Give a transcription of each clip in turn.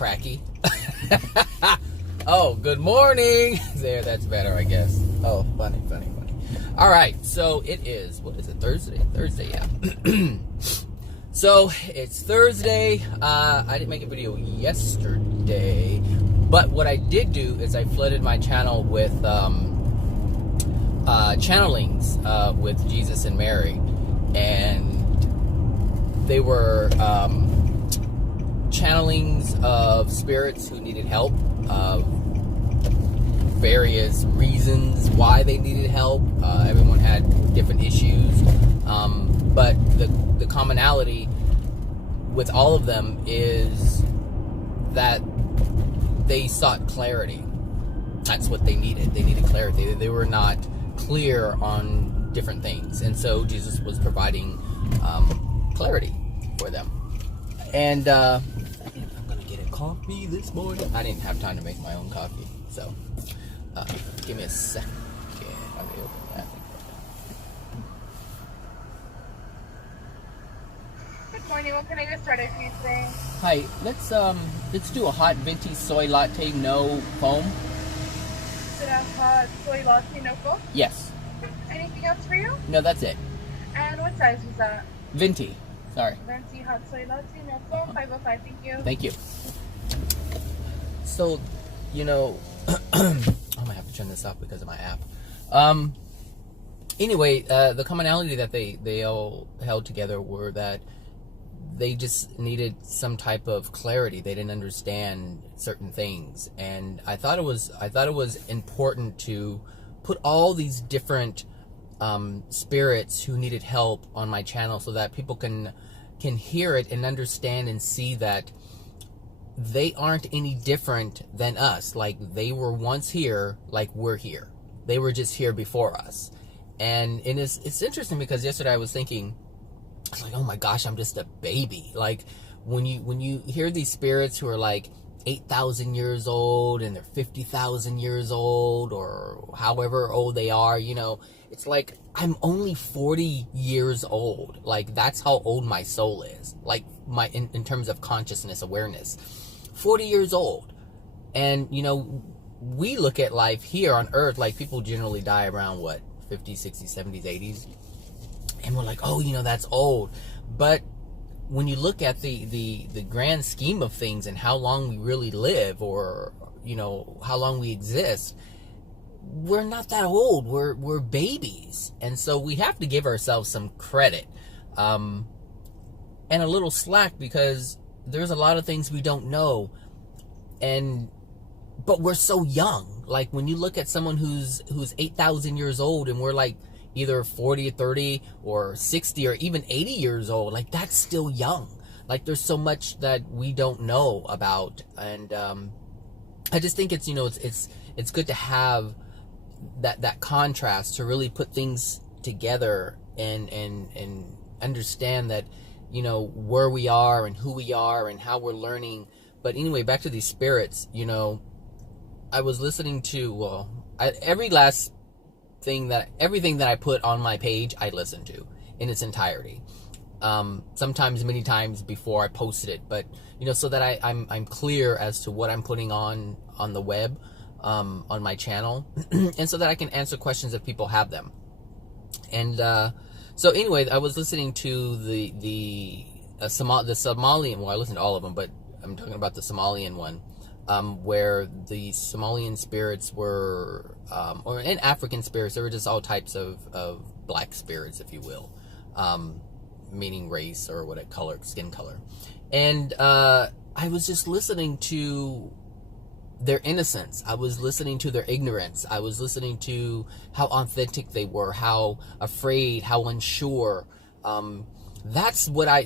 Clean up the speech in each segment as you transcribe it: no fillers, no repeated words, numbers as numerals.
cracky. Oh, good morning. There, that's better, I guess. Oh, funny. All right, so it is, what is it, Thursday? Thursday, yeah. So, it's Thursday. I didn't make a video yesterday, but what I did do is I flooded my channel with channelings with Jesus and Mary, and they were channelings of spirits who needed help, various reasons why they needed help. Everyone had different issues, but the commonality with all of them is that they sought clarity. That's what they needed. They needed clarity. They were not clear on different things, and so Jesus was providing clarity for them. And I'm gonna get a coffee this morning. I didn't have time to make my own coffee, so give me a second. Let me open that. Good morning. What can I get started for you today? Hi. Let's do a hot venti soy latte, no foam. Should I have hot soy latte, no foam? Yes. Anything else for you? No, that's it. And what size was that? Venti. Sorry. Venti hot soy latte, no foam, 505. Thank you. Thank you. So, you know, I'm gonna have to turn this off because of my app. Anyway, the commonality that they all held together were that they just needed some type of clarity. They didn't understand certain things, and I thought it was important to put all these different spirits who needed help on my channel so that people can hear it and understand and see that they aren't any different than us. Like, they were once here, like we're here. They were just here before us. And it's interesting because yesterday I was thinking, I was like, oh my gosh, I'm just a baby. Like, when you hear these spirits who are like 8,000 years old and they're 50,000 years old, or however old they are, you know, it's like, I'm only 40 years old. Like, that's how old my soul is. Like, in terms of consciousness, awareness. 40 years old. And, you know, we look at life here on Earth, like, people generally die around, what, 50s, 60s, 70s, 80s? And we're like, oh, you know, that's old. But when you look at the grand scheme of things and how long we really live, or, you know, how long we exist, we're not that old. We're babies. And so we have to give ourselves some credit, and a little slack, because there's a lot of things we don't know, but we're so young. Like, when you look at someone who's 8,000 years old, and we're like either 40 or 30 or 60 or even 80 years old, like, that's still young. Like, there's so much that we don't know about. And I just think it's, you know, it's good to have that contrast, to really put things together and understand that, you know, where we are and who we are and how we're learning. But anyway, back to these spirits. You know, I was listening to everything that I put on my page, I listen to in its entirety. Sometimes many times before I posted it, but, you know, so that I'm clear as to what I'm putting on the web, on my channel, and so that I can answer questions if people have them. And so anyway, I was listening to the Somalian. Well, I listened to all of them, but I'm talking about the Somalian one, where the Somalian spirits were, and African spirits. There were just all types of black spirits, if you will, meaning race or what color, skin color. And I was just listening to their innocence. I was listening to their ignorance. I was listening to how authentic they were, how afraid, how unsure. That's what I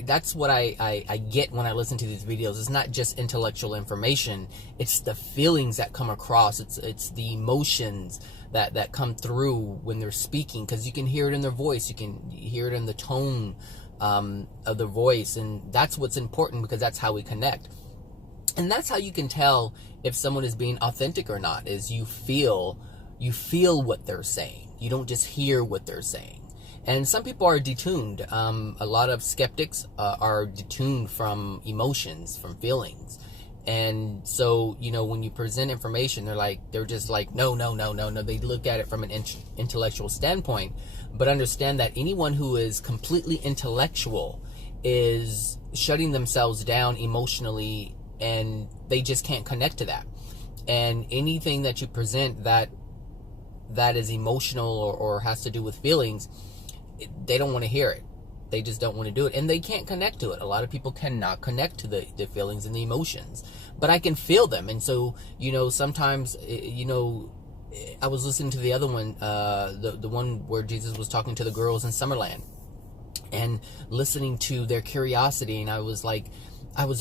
get when I listen to these videos. It's not just intellectual information. It's the feelings that come across. It's the emotions that come through when they're speaking, because you can hear it in their voice. You can hear it in the tone of their voice, and that's what's important, because that's how we connect. And that's how you can tell if someone is being authentic or not, is you feel what they're saying. You don't just hear what they're saying. And some people are detuned. A lot of skeptics are detuned from emotions, from feelings. And so, when you present information, they're just like, no. They look at it from an intellectual standpoint, but understand that anyone who is completely intellectual is shutting themselves down emotionally, and they just can't connect to that. And anything that you present that is emotional or has to do with feelings, they don't want to hear it. They just don't want to do it, and they can't connect to it. A lot of people cannot connect to the feelings and the emotions, but I can feel them. And so, sometimes, I was listening to the other one, the one where Jesus was talking to the girls in Summerland, and listening to their curiosity, and I was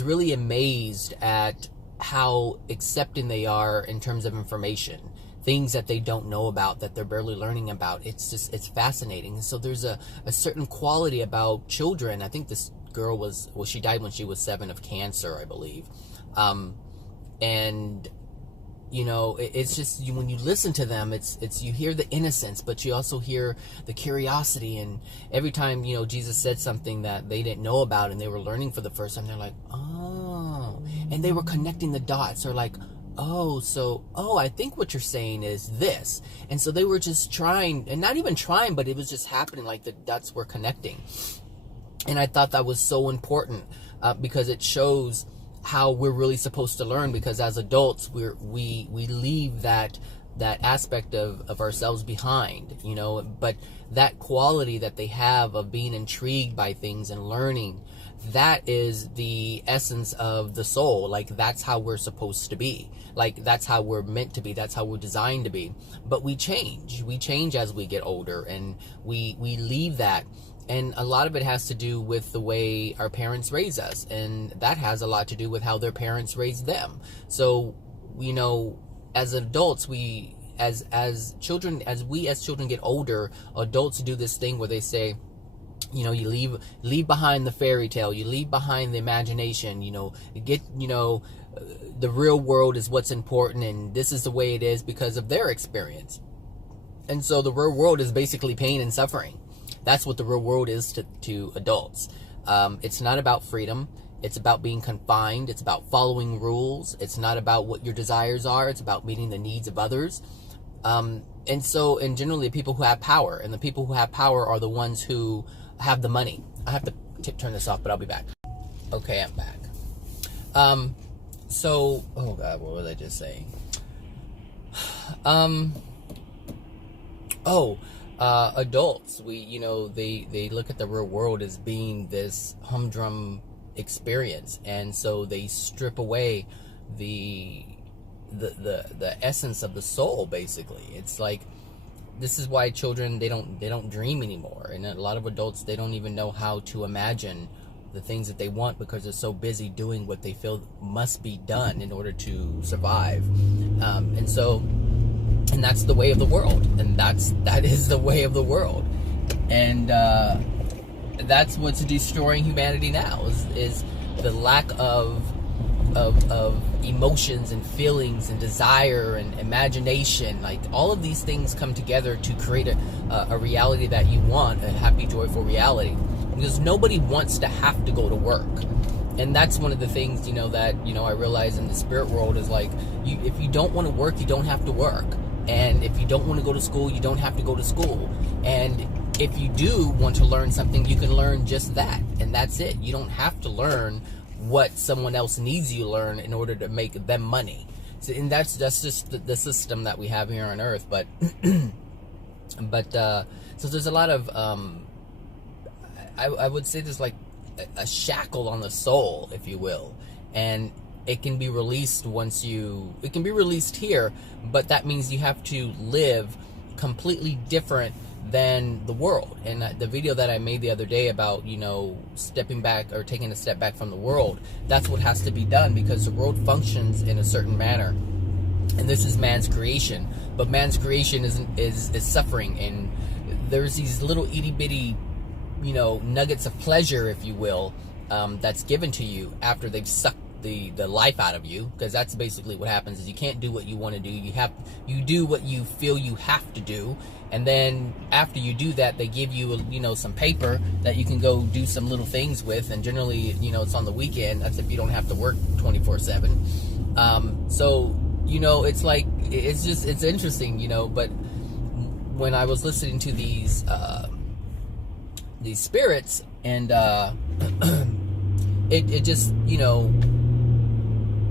really amazed at how accepting they are in terms of information, things that they don't know about, that they're barely learning about. It's fascinating. So there's a certain quality about children. I think this girl she died when she was 7 of cancer, I believe. And it's just, when you listen to them, it's you hear the innocence, but you also hear the curiosity. And every time, Jesus said something that they didn't know about and they were learning for the first time, they're like, oh, and they were connecting the dots. They're like, I think what you're saying is this. And so they were just trying, and not even trying, but it was just happening, like the dots were connecting. And I thought that was so important, because it shows how we're really supposed to learn, because as adults, we leave that aspect of ourselves behind, but that quality that they have of being intrigued by things and learning, that is the essence of the soul. Like, that's how we're supposed to be. Like, that's how we're meant to be. That's how we're designed to be. But we change as we get older, and we leave that. And a lot of it has to do with the way our parents raise us, and that has a lot to do with how their parents raised them. So, as adults, as children get older, adults do this thing where they say, you leave behind the fairy tale, you leave behind the imagination, the real world is what's important, and this is the way it is because of their experience. And so the real world is basically pain and suffering. That's what the real world is to adults. It's not about freedom. It's about being confined. It's about following rules. It's not about what your desires are. It's about meeting the needs of others. And generally, people who have power, and the people who have power are the ones who have the money. I have to turn this off, but I'll be back. Okay, I'm back. Oh God, what was I just saying? Adults, they look at the real world as being this humdrum experience, and so they strip away the essence of the soul. Basically, it's like, this is why children, they don't dream anymore, and a lot of adults, they don't even know how to imagine the things that they want, because they're so busy doing what they feel must be done in order to survive. And that's the way of the world, and that is the way of the world, and that's what's destroying humanity now, is the lack of emotions and feelings and desire and imagination. Like, all of these things come together to create a reality that you want, a happy, joyful reality, because nobody wants to have to go to work. And that's one of the things, that, I realize in the spirit world is like, if you don't want to work, you don't have to work. And if you don't want to go to school, you don't have to go to school. And if you do want to learn something, you can learn just that. And that's it. You don't have to learn what someone else needs you to learn in order to make them money. So, and that's just the system that we have here on Earth. But, so there's a lot of, I would say there's like a shackle on the soul, if you will. And it can be released it can be released here, but that means you have to live completely different than the world. And the video that I made the other day about, stepping back or taking a step back from the world, that's what has to be done, because the world functions in a certain manner. And this is man's creation, but man's creation is suffering, and there's these little itty bitty, nuggets of pleasure, if you will, that's given to you after they've sucked the life out of you, because that's basically what happens. Is you can't do what you want to do. You do what you feel you have to do, and then after you do that, they give you some paper that you can go do some little things with, and generally it's on the weekend. That's if you don't have to work 24/7. So it's like it's interesting, but when I was listening to these spirits, and it just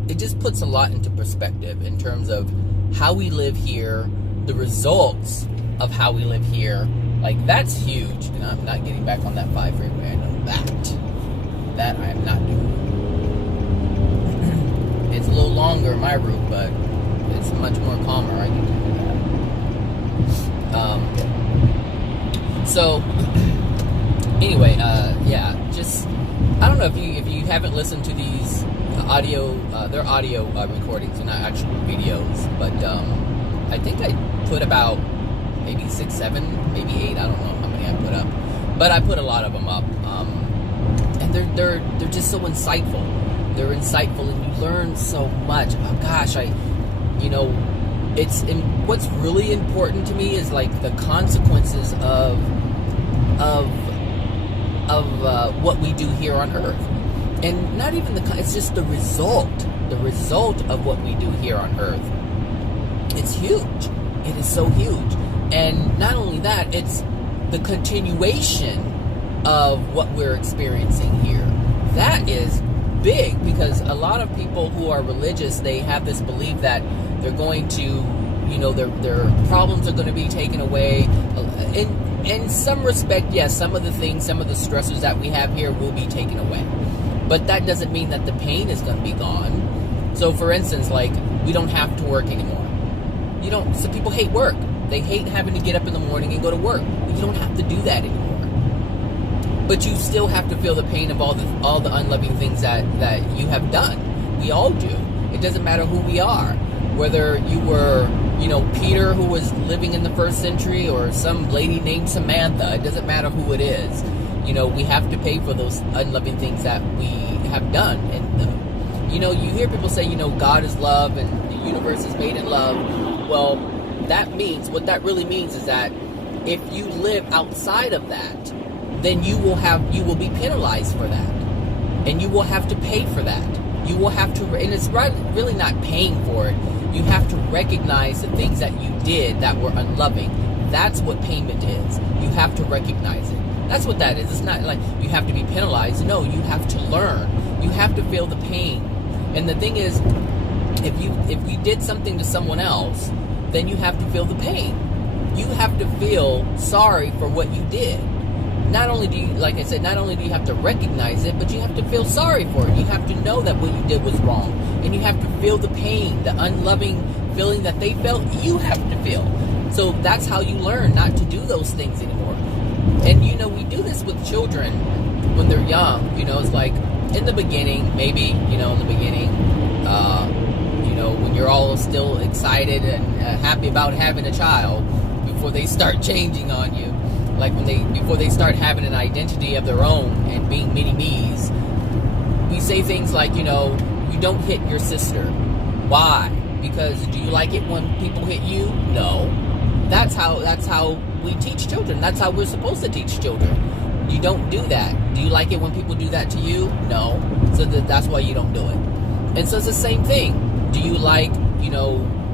it just puts a lot into perspective in terms of how we live here, the results of how we live here. Like, that's huge. And I'm not getting back on that 5 freeway. I know that I am not doing. It's a little longer, my route, but it's much more calmer. I can do that. So anyway, just I don't know if you haven't listened to these audio, they're audio recordings, and not actual videos, but I think I put about maybe 6, 7, maybe 8. I don't know how many I put up, but I put a lot of them up, and they're just so insightful. They're insightful, and you learn so much. Oh gosh, what's really important to me is like the consequences of what we do here on Earth, and not even it's just the result of what we do here on Earth. It's huge. It is so huge. And not only that, it's the continuation of what we're experiencing here. That is big, because a lot of people who are religious, they have this belief that they're going to, their problems are going to be taken away. In some respect, yes, some of the stressors that we have here will be taken away. But that doesn't mean that the pain is going to be gone. So, for instance, like, we don't have to work anymore. So people hate work. They hate having to get up in the morning and go to work. You don't have to do that anymore. But you still have to feel the pain of all the unloving things that you have done. We all do. It doesn't matter who we are. Whether you were, Peter, who was living in the 1st century, or some lady named Samantha. It doesn't matter who it is. We have to pay for those unloving things that we have done. And, you hear people say, God is love and the universe is made in love. Well, what that really means is that if you live outside of that, then you will be penalized for that. And you will have to pay for that. You will have to, and it's really not paying for it. You have to recognize the things that you did that were unloving. That's what payment is. You have to recognize it. That's what that is. It's not like you have to be penalized. No, you have to learn. You have to feel the pain. And the thing is, if you did something to someone else, then you have to feel the pain. You have to feel sorry for what you did. Not only do you, like I said, not only do you have to recognize it, but you have to feel sorry for it. You have to know that what you did was wrong. And you have to feel the pain, the unloving feeling that they felt, you have to feel. So that's how you learn not to do those things anymore. And, we do this with children when they're young. It's like in the beginning, maybe, when you're all still excited and happy about having a child, before they start changing on you. Like before they start having an identity of their own and being mini-me's, we say things like, you don't hit your sister. Why? Because do you like it when people hit you? No. That's how we teach children. That's how we're supposed to teach children. You don't do that. Do you like it when people do that to you? No. So that's why you don't do it. And so it's the same thing. Do you like,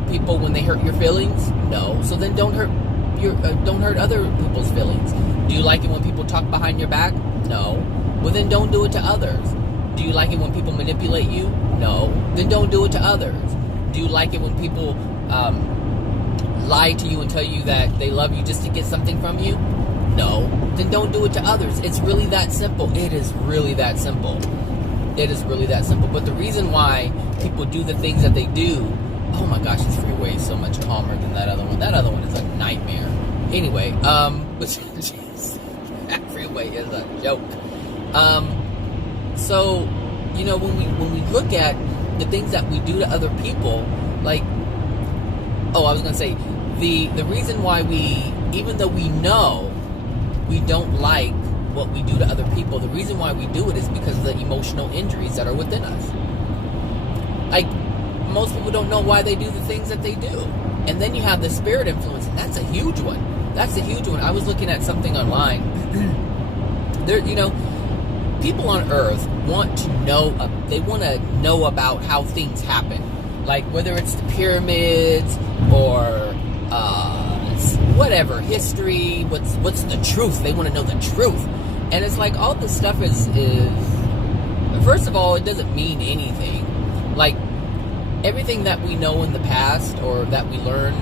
people when they hurt your feelings? No. So then don't hurt other people's feelings. Do you like it when people talk behind your back? No. Well, then don't do it to others. Do you like it when people manipulate you? No. Then don't do it to others. Do you like it when people lie to you and tell you that they love you just to get something from you? No. Then don't do it to others. It's really that simple. It is really that simple. It is really that simple. But the reason why people do the things that they do, oh my gosh, this freeway is so much calmer than that other one. That other one is a nightmare. Anyway, that freeway is a joke. So, when we look at the things that we do to other people, like, I was going to say, the reason why even though we know we don't like what we do to other people, the reason why we do it is because of the emotional injuries that are within us. Like, most people don't know why they do the things that they do. And then you have the spirit influence, and that's a huge one. That's a huge one. I was looking at something online. There, people on Earth want to know. They want to know about how things happen, like whether it's the pyramids or whatever, history. What's the truth? They want to know the truth, and it's like all this stuff is. First of all, it doesn't mean anything. Like, everything that we know in the past, or that we learn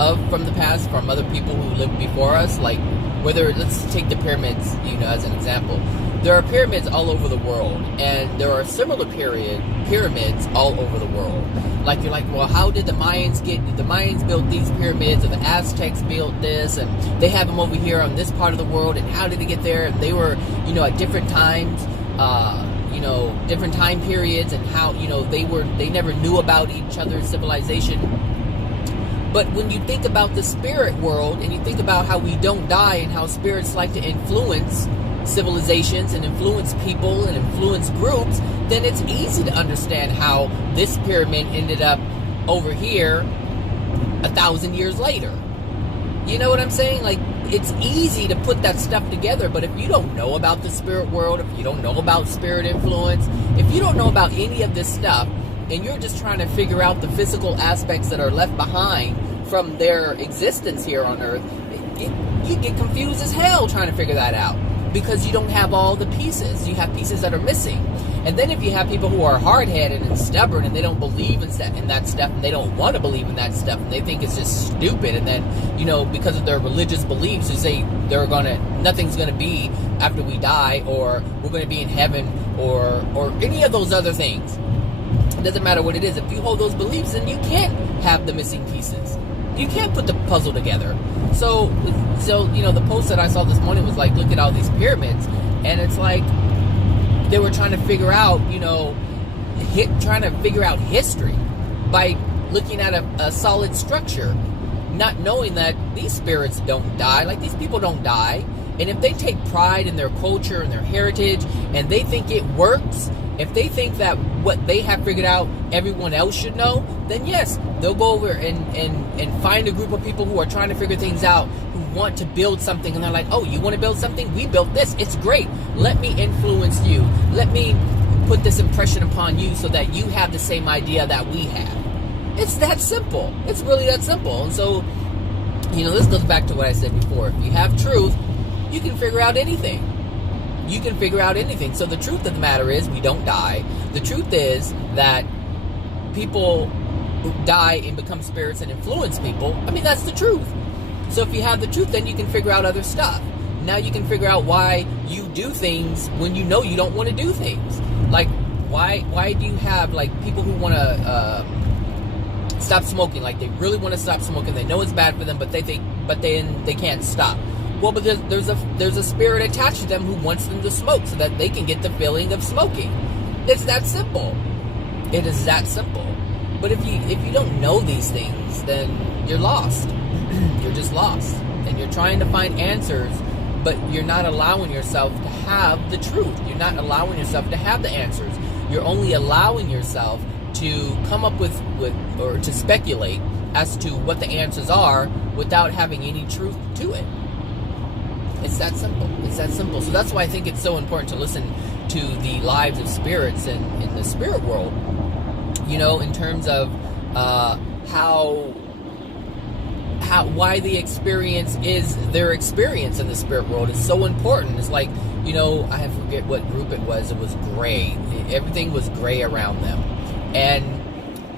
of from the past, from other people who lived before us, like, whether, let's take the pyramids, as an example. There are pyramids all over the world, and there are similar pyramids all over the world. Like, you're like, well, how did the Mayans build these pyramids, or the Aztecs built this, and they have them over here on this part of the world, and how did they get there? And they were, at different times, different time periods, and how, they never knew about each other's civilization. But when you think about the spirit world, and you think about how we don't die, and how spirits like to influence civilizations, and influence people, and influence groups, then it's easy to understand how this pyramid ended up over here 1,000 years later. You know what I'm saying? Like, it's easy to put that stuff together, but if you don't know about the spirit world, if you don't know about spirit influence, if you don't know about any of this stuff, and you're just trying to figure out the physical aspects that are left behind from their existence here on Earth, you get confused as hell trying to figure that out, because you don't have all the pieces. You have pieces that are missing. And then if you have people who are hard-headed and stubborn, and they don't believe in that stuff, and they don't want to believe in that stuff, and they think it's just stupid, and then, because of their religious beliefs, you say nothing's gonna be after we die, or we're gonna be in heaven, or any of those other things. It doesn't matter what it is. If you hold those beliefs, then you can't have the missing pieces. You can't put the puzzle together. So the post that I saw this morning was like, look at all these pyramids, and it's like they were trying to figure out, trying to figure out history by looking at a solid structure, not knowing that these spirits don't die. Like, these people don't die, and if they take pride in their culture and their heritage, and they think it works, if they think that what they have figured out everyone else should know, then yes, they'll go over and find a group of people who are trying to figure things out, who want to build something, and they're like, oh, you want to build something? We built this. It's great. Let me influence you. Let me put this impression upon you so that you have the same idea that we have. It's that simple. It's really that simple. And so, this goes back to what I said before. If you have truth, you can figure out anything. You can figure out anything. So the truth of the matter is, we don't die. The truth is that people die and become spirits and influence people. I mean, that's the truth. So if you have the truth, then you can figure out other stuff. Now you can figure out why you do things when you know you don't want to do things. Like, why do you have, like, people who want to stop smoking? Like, they really want to stop smoking. They know it's bad for them, but they can't stop. Well, but there's a spirit attached to them who wants them to smoke so that they can get the feeling of smoking. It's that simple. It is that simple. But if you don't know these things, then you're lost. You're just lost. And you're trying to find answers, but you're not allowing yourself to have the truth. You're not allowing yourself to have the answers. You're only allowing yourself to come up with or to speculate as to what the answers are without having any truth to it. It's that simple. It's that simple. So that's why I think it's so important to listen to the lives of spirits in the spirit world. In terms of why the experience is their experience in the spirit world is so important. It's like, I forget what group it was. It was gray. Everything was gray around them. And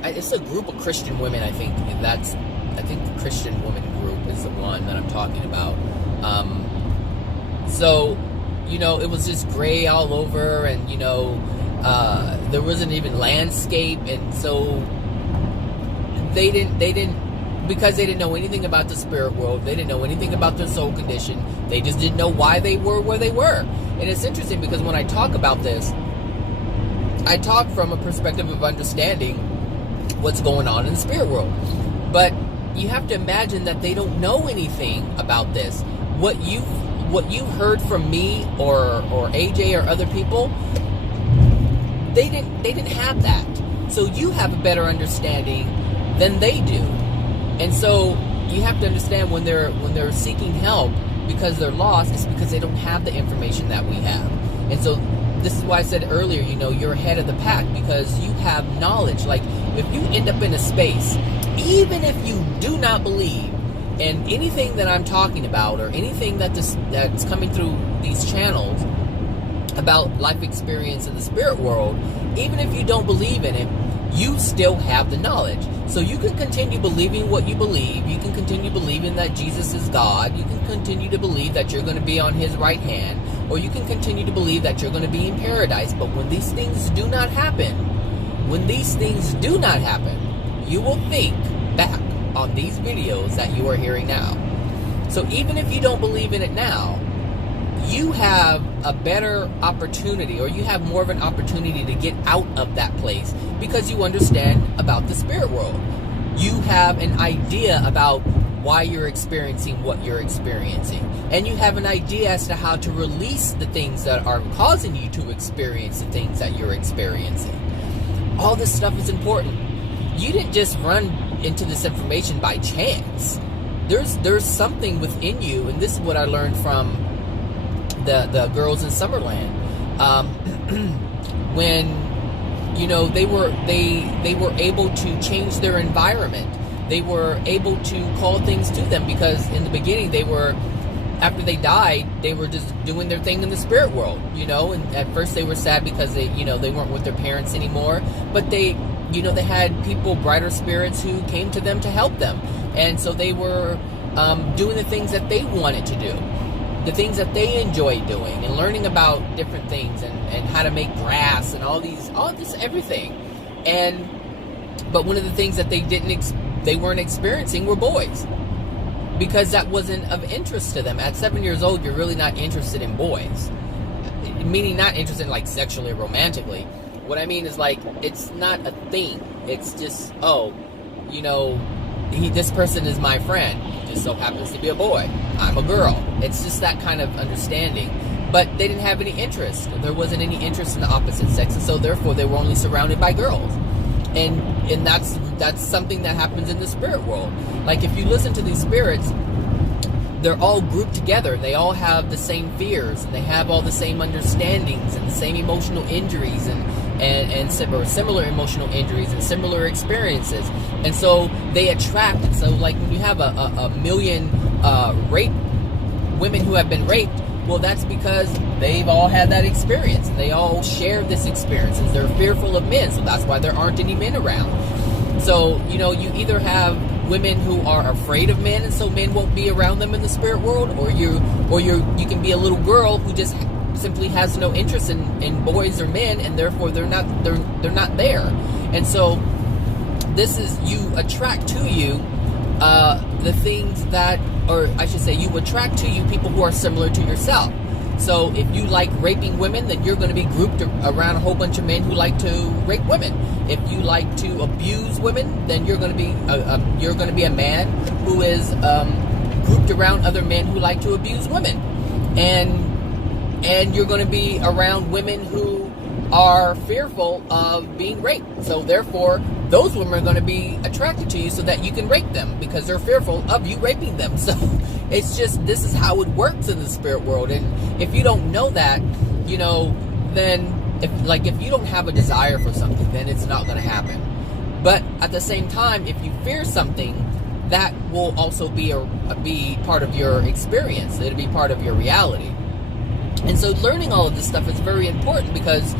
it's a group of Christian women, I think. I think the Christian woman group is the one that I'm talking about. So, it was just gray all over, and, there wasn't even landscape, and so they didn't, because they didn't know anything about the spirit world, they didn't know anything about their soul condition, they just didn't know why they were where they were. And it's interesting because when I talk about this, I talk from a perspective of understanding what's going on in the spirit world. But you have to imagine that they don't know anything about this. What you heard from me or AJ or other people, they didn't have that. So you have a better understanding than they do. And so you have to understand when they're seeking help because they're lost, it's because they don't have the information that we have. And so this is why I said earlier, you're ahead of the pack because you have knowledge. Like, if you end up in a space, even if you do not believe in anything that I'm talking about or anything that's coming through these channels about life experience in the spirit world, even if you don't believe in it, you still have the knowledge. So you can continue believing what you believe. You can continue believing that Jesus is God. You can continue to believe that you're going to be on his right hand. Or you can continue to believe that you're going to be in paradise. But when these things do not happen, you will think back on these videos that you are hearing now. So even if you don't believe in it now, you have a better opportunity, or you have more of an opportunity to get out of that place because you understand about the spirit world. You have an idea about why you're experiencing what you're experiencing. And you have an idea as to how to release the things that are causing you to experience the things that you're experiencing. All this stuff is important. You didn't just run into this information by chance. There's something within you, and this is what I learned from the girls in Summerland, when they were able to change their environment. They were able to call things to them because in the beginning after they died, they were just doing their thing in the spirit world, and at first they were sad because they weren't with their parents anymore, but they had people, brighter spirits, who came to them to help them, and so they were doing the things that they wanted to do, the things that they enjoyed doing, and learning about different things and how to make grass and all this everything. But one of the things that they weren't experiencing were boys, because that wasn't of interest to them. At 7 years old, you're really not interested in boys, meaning not interested in, like, sexually or romantically. What I mean is, like, it's not a thing. It's just, this person is my friend. He just so happens to be a boy. I'm a girl. It's just that kind of understanding. But they didn't have any interest. There wasn't any interest in the opposite sex, and so therefore they were only surrounded by girls. And that's something that happens in the spirit world. Like, if you listen to these spirits, they're all grouped together. They all have the same fears, and they have all the same understandings and the same emotional injuries or similar emotional injuries and similar experiences. And so they attract. And so, like, when you have a million women who have been raped, well, that's because they've all had that experience. They all share this experience. And they're fearful of men, so that's why there aren't any men around. So, you either have women who are afraid of men, and so men won't be around them in the spirit world, or you can be a little girl who just simply has no interest in boys or men, and therefore they're not there. And so this is, you attract to you the things that, or I should say, you attract to you people who are similar to yourself. So if you like raping women, then you're going to be grouped around a whole bunch of men who like to rape women. If you like to abuse women, then you're going to be a man who is grouped around other men who like to abuse women, and you're going to be around women who are fearful of being raped. So therefore, those women are going to be attracted to you so that you can rape them because they're fearful of you raping them. So it's just, this is how it works in the spirit world. And if you don't know that, then if you don't have a desire for something, then it's not going to happen. But at the same time, if you fear something, that will also be part of your experience. It'll be part of your reality. And so learning all of this stuff is very important because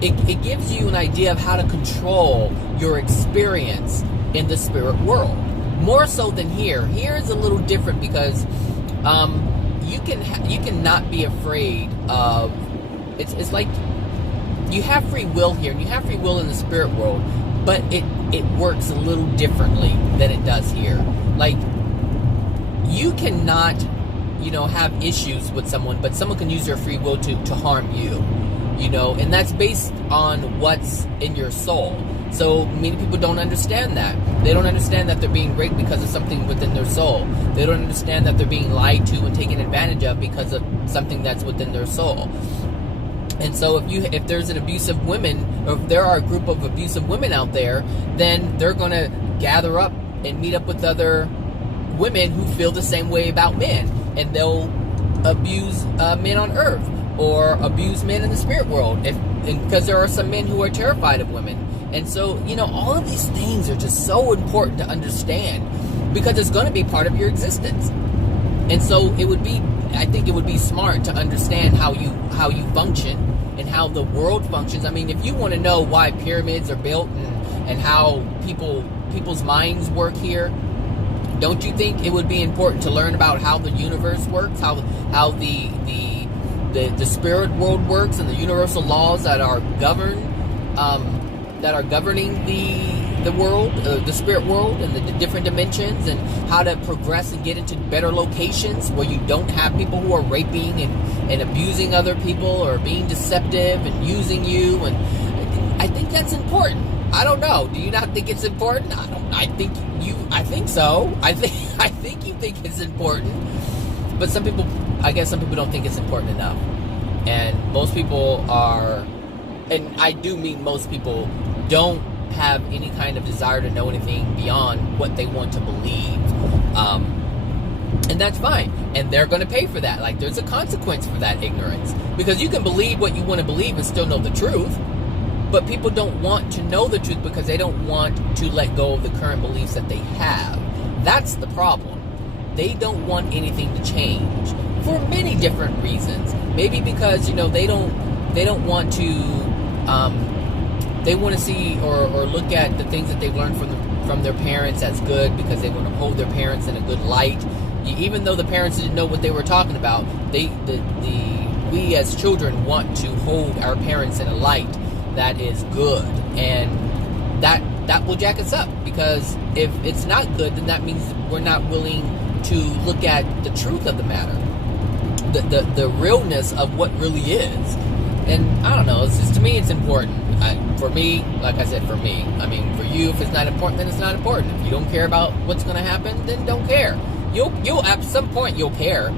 it gives you an idea of how to control your experience in the spirit world. More so than here. Here is a little different because you cannot be afraid of. It's like you have free will here, and you have free will in the spirit world, but it works a little differently than it does here. Like, you cannot, have issues with someone, but someone can use their free will to harm you. And that's based on what's in your soul. So many people don't understand that. They don't understand that they're being raped because of something within their soul. They don't understand that they're being lied to and taken advantage of because of something that's within their soul. And so if there's an abusive woman, or if there are a group of abusive women out there, then they're going to gather up and meet up with other women who feel the same way about men, and they'll abuse men on earth, or abuse men in the spirit world, because there are some men who are terrified of women. And so, all of these things are just so important to understand, because it's going to be part of your existence. And so I think it would be smart to understand how you function and how the world functions. I mean, if you want to know why pyramids are built and how people's minds work here, don't you think it would be important to learn about how the universe works, how the spirit world works, and the universal laws that are governing the world, the spirit world, and the different dimensions, and how to progress and get into better locations where you don't have people who are raping and abusing other people, or being deceptive and using you. And I think that's important. I don't know. Do you not think it's important? I think so. I think you think it's important. But I guess some people don't think it's important enough. And most people are, and I do mean most people, don't have any kind of desire to know anything beyond what they want to believe. And that's fine. And they're going to pay for that. Like, there's a consequence for that ignorance. Because you can believe what you want to believe and still know the truth. But people don't want to know the truth because they don't want to let go of the current beliefs that they have. That's the problem. They don't want anything to change for many different reasons. Maybe because, they don't want to, they want to see or look at the things that they've learned from their parents as good, because they want to hold their parents in a good light. Even though the parents didn't know what they were talking about, we as children want to hold our parents in a light that is good, and that will jack us up, because if it's not good, then that means we're not willing to look at the truth of the matter, the realness of what really is. And I don't know, it's just, to me, it's important. For me, like I said, for me, I mean, for you, if it's not important, then it's not important. If you don't care about what's going to happen, then don't care. You'll at some point you'll care.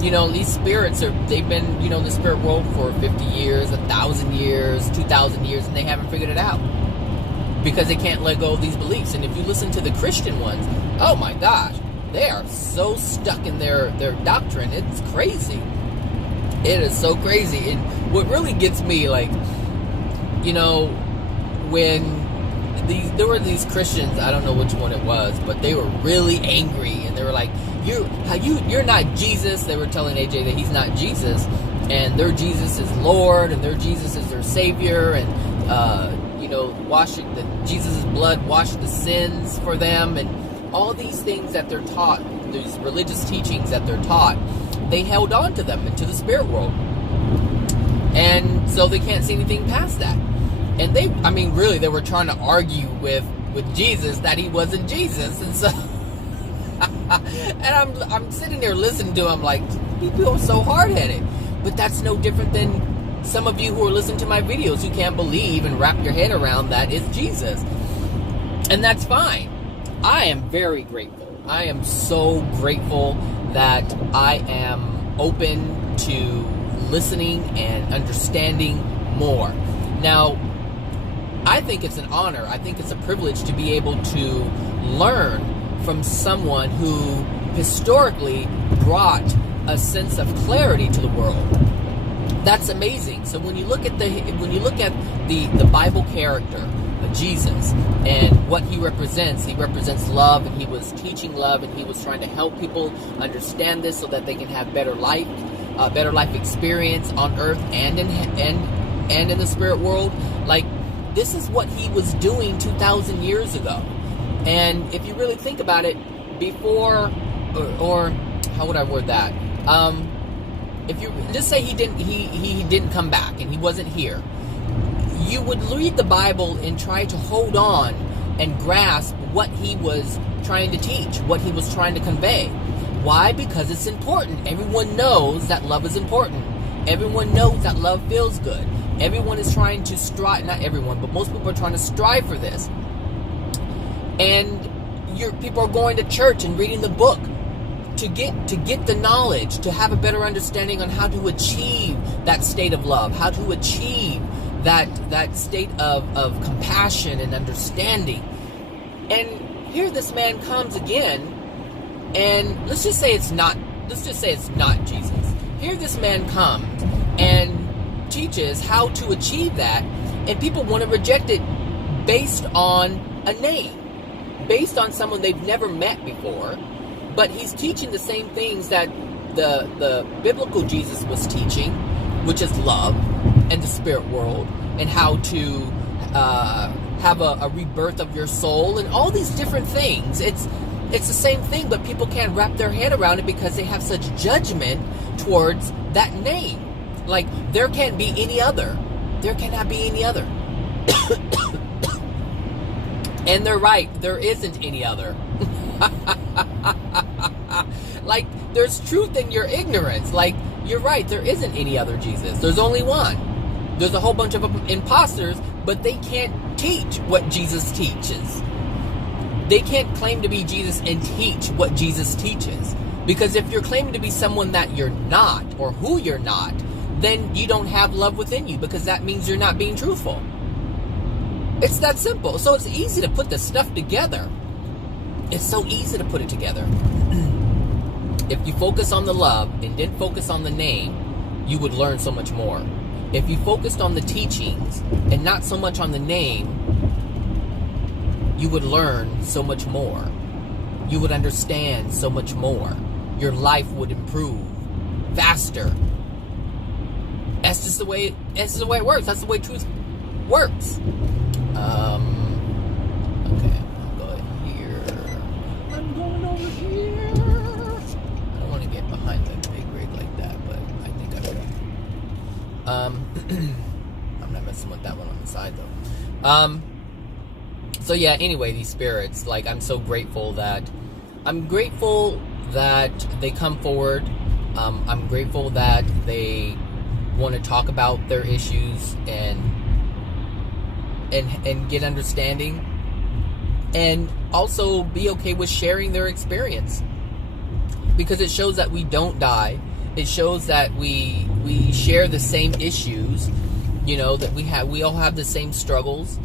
These spirits they've been, in the spirit world for 50 years, 1,000 years, 2,000 years, and they haven't figured it out, because they can't let go of these beliefs. And if you listen to the Christian ones, oh my gosh, they are so stuck in their doctrine. It's crazy. It is so crazy. And what really gets me, like, when there were these Christians, I don't know which one it was, but they were really angry, and they were like, you're not Jesus. They were telling AJ that he's not Jesus, and their Jesus is Lord, and their Jesus is their Savior, and Jesus' blood washed the sins for them, and all these things that they're taught, these religious teachings that they're taught, they held on to them into the spirit world, and so they can't see anything past that. And they were trying to argue with Jesus that he wasn't Jesus, and so. And I'm sitting there listening to him like, people are so hard-headed. But that's no different than some of you who are listening to my videos who can't believe and wrap your head around that it's Jesus. And that's fine. I am very grateful. I am so grateful that I am open to listening and understanding more. Now, I think it's an honor. I think it's a privilege to be able to learn from someone who historically brought a sense of clarity to the world. That's amazing. So when you look at the Bible character, Jesus, and what he represents love, and he was teaching love, and he was trying to help people understand this so that they can have better life experience on earth and in the spirit world. Like, this is what he was doing 2,000 years ago. And if you really think about it, before, or how would I word that? If you just say he didn't come back and he wasn't here, you would read the Bible and try to hold on and grasp what he was trying to teach, what he was trying to convey. Why? Because it's important. Everyone knows that love is important. Everyone knows that love feels good. Everyone is trying to strive, not everyone, but most people are trying to strive for this. And people are going to church and reading the book. to get the knowledge, to have a better understanding on how to achieve that state of love, how to achieve that state of compassion and understanding. And here this man comes again, and let's just say it's not Jesus. Here this man comes and teaches how to achieve that, and people want to reject it based on a name, based on someone they've never met before. But he's teaching the same things that the biblical Jesus was teaching, which is love and the spirit world, and how to have a rebirth of your soul, and all these different things. It's the same thing, but people can't wrap their head around it because they have such judgment towards that name. Like, there can't be any other. There cannot be any other. And they're right, there isn't any other. Like, there's truth in your ignorance. Like, you're right, there isn't any other Jesus. There's only one. There's a whole bunch of imposters, but they can't teach what Jesus teaches. They can't claim to be Jesus and teach what Jesus teaches. Because if you're claiming to be someone that you're not, or who you're not, then you don't have love within you, because that means you're not being truthful. It's that simple. So it's easy to put this stuff together. It's so easy to put it together. If you focus on the love and didn't focus on the name, you would learn so much more. If you focused on the teachings and not so much on the name, you would learn so much more. You would understand so much more. Your life would improve faster. That's just the way it works. That's the way truth works. Okay, I'll go here. I'm going over here. I don't want to get behind the big rig like that, but I think I will. I'm not messing with that one on the side though. So yeah, anyway, these spirits, like, I'm grateful that they come forward. I'm grateful that they want to talk about their issues and get understanding, and also be okay with sharing their experience, because it shows that we don't die. It shows that we share the same issues, that we all have the same struggles.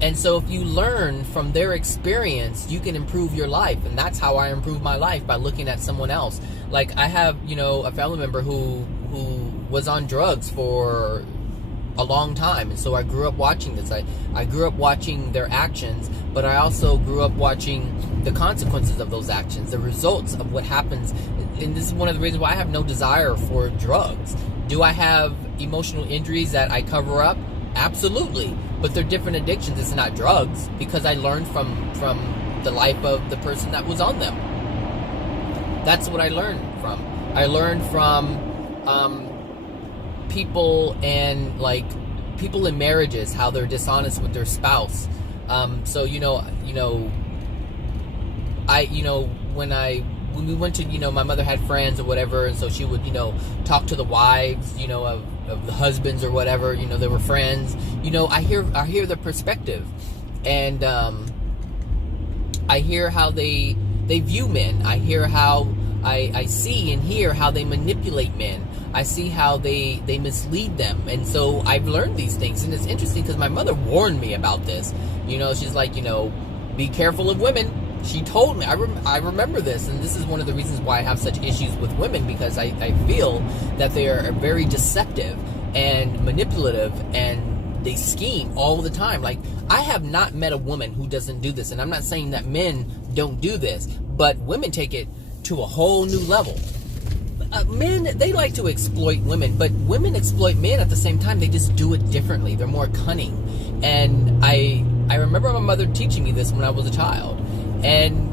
And so if you learn from their experience, you can improve your life. And that's how I improve my life, by looking at someone else. Like, I have, a family member who was on drugs for a long time, and so I grew up watching this. I grew up watching their actions, but I also grew up watching the consequences of those actions, the results of what happens. And this is one of the reasons why I have no desire for drugs. Do I have emotional injuries that I cover up? Absolutely. But they're different addictions. It's not drugs, because I learned from the life of the person that was on them. That's what I learned from. I learned from people, and like people in marriages, how they're dishonest with their spouse. So when we went to, my mother had friends or whatever, and so she would, talk to the wives, of the husbands or whatever, they were friends. I hear their perspective, and I hear how they view men. I hear how I see and hear how they manipulate men. I see how they mislead them. And so I've learned these things, and it's interesting because my mother warned me about this. She's like, be careful of women. She told me, I remember this, and this is one of the reasons why I have such issues with women, because I feel that they are very deceptive and manipulative, and they scheme all the time. Like, I have not met a woman who doesn't do this, and I'm not saying that men don't do this, but women take it to a whole new level. Men, they like to exploit women, but women exploit men at the same time. They just do it differently. They're more cunning. And I remember my mother teaching me this when I was a child. And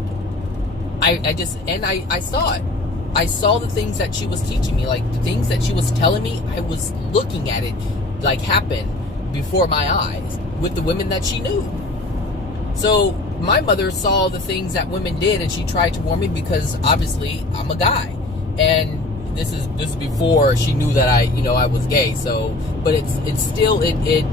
I saw it. I saw the things that she was teaching me, like the things that she was telling me. I was looking at it like happen before my eyes with the women that she knew. So my mother saw the things that women did, and she tried to warn me, because obviously I'm a guy, and this is before she knew that I was gay. So, but it's still it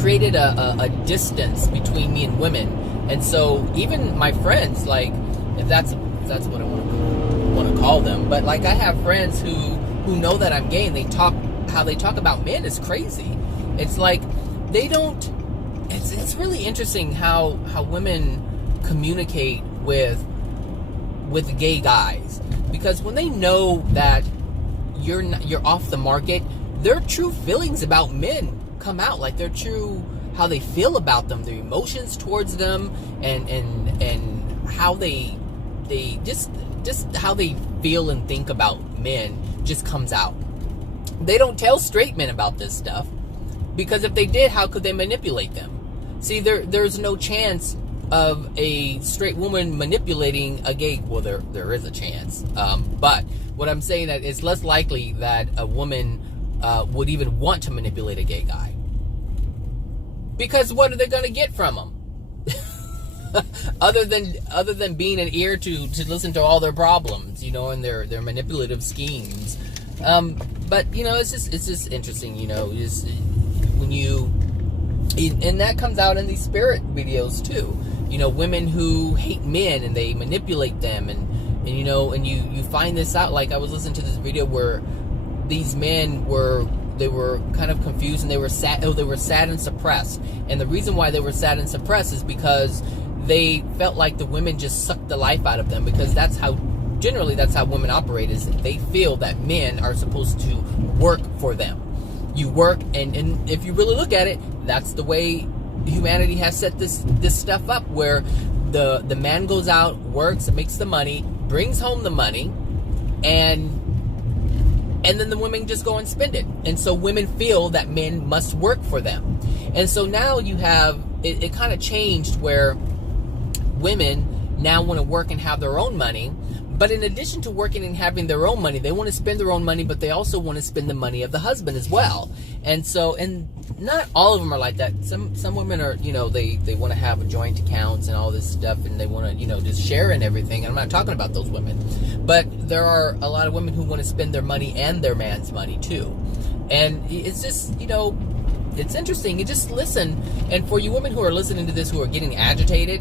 created a distance between me and women. And so even my friends, like, if that's what I want to do. call them, but like I have friends who know that I'm gay, and how they talk about men is crazy. It's like they don't. It's really interesting how women communicate with gay guys, because when they know that you're off the market, their true feelings about men come out. Like their true, how they feel about them, their emotions towards them, and how they just how they feel and think about men just comes out. They don't tell straight men about this stuff, because if they did, how could they manipulate them? See, there's no chance of a straight woman manipulating a gay. Well, there is a chance, but what I'm saying that it's less likely that a woman would even want to manipulate a gay guy, because what are they going to get from him? other than being an ear to listen to all their problems, and their manipulative schemes. But it's just interesting, just when you, and that comes out in these spirit videos too. Women who hate men and they manipulate them, and you find this out. Like I was listening to this video where these men were kind of confused, and they were sad. They were sad and suppressed, and the reason why they were sad and suppressed is because they felt like the women just sucked the life out of them, because generally that's how women operate, is they feel that men are supposed to work for them. You work, and if you really look at it, that's the way humanity has set this stuff up, where the man goes out, works, makes the money, brings home the money, and then the women just go and spend it. And so women feel that men must work for them. And so now you have, it kind of changed where women now want to work and have their own money. But in addition to working and having their own money, they want to spend their own money, but they also want to spend the money of the husband as well. And so, and not all of them are like that. Some women are, they want to have joint accounts and all this stuff, and they want to, just share and everything. And I'm not talking about those women. But there are a lot of women who want to spend their money and their man's money too. And it's just, it's interesting. You just listen. And for you women who are listening to this who are getting agitated,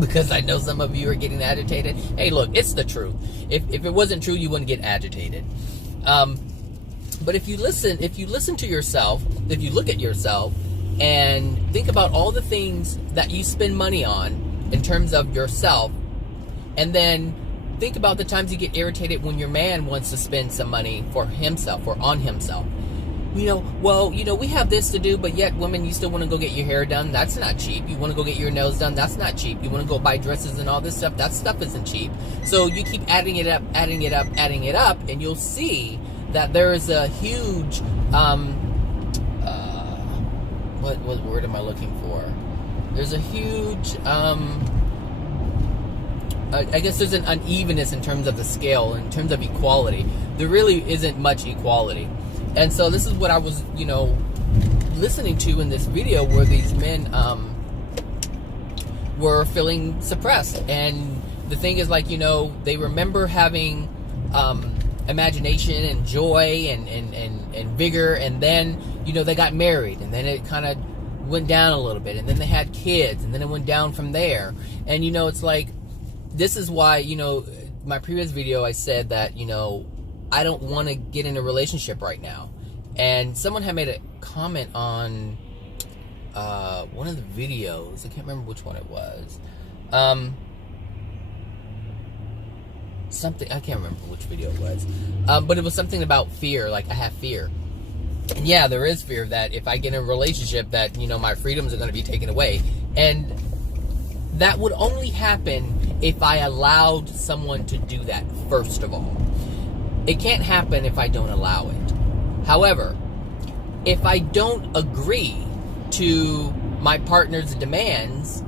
because I know some of you are getting agitated, hey, look, it's the truth. If it wasn't true, you wouldn't get agitated. But if you listen to yourself, if you look at yourself and think about all the things that you spend money on in terms of yourself, and then think about the times you get irritated when your man wants to spend some money for himself or on himself. We have this to do, but yet, women, you still want to go get your hair done. That's not cheap. You want to go get your nails done. That's not cheap. You want to go buy dresses and all this stuff. That stuff isn't cheap. So you keep adding it up, and you'll see that there is a huge, what word am I looking for? There's a huge, I guess there's an unevenness in terms of the scale, in terms of equality. There really isn't much equality. And so this is what I was, listening to in this video, where these men were feeling suppressed. And the thing is, like, they remember having imagination and joy and vigor, and then, they got married, and then it kind of went down a little bit, and then they had kids, and then it went down from there. And, it's like, this is why, my previous video, I said that, I don't want to get in a relationship right now. And someone had made a comment on one of the videos. I can't remember which one it was. I can't remember which video it was. But it was something about fear, like I have fear. And yeah, there is fear that if I get in a relationship that, my freedoms are going to be taken away. And that would only happen if I allowed someone to do that, first of all. It can't happen if I don't allow it. However, if I don't agree to my partner's demands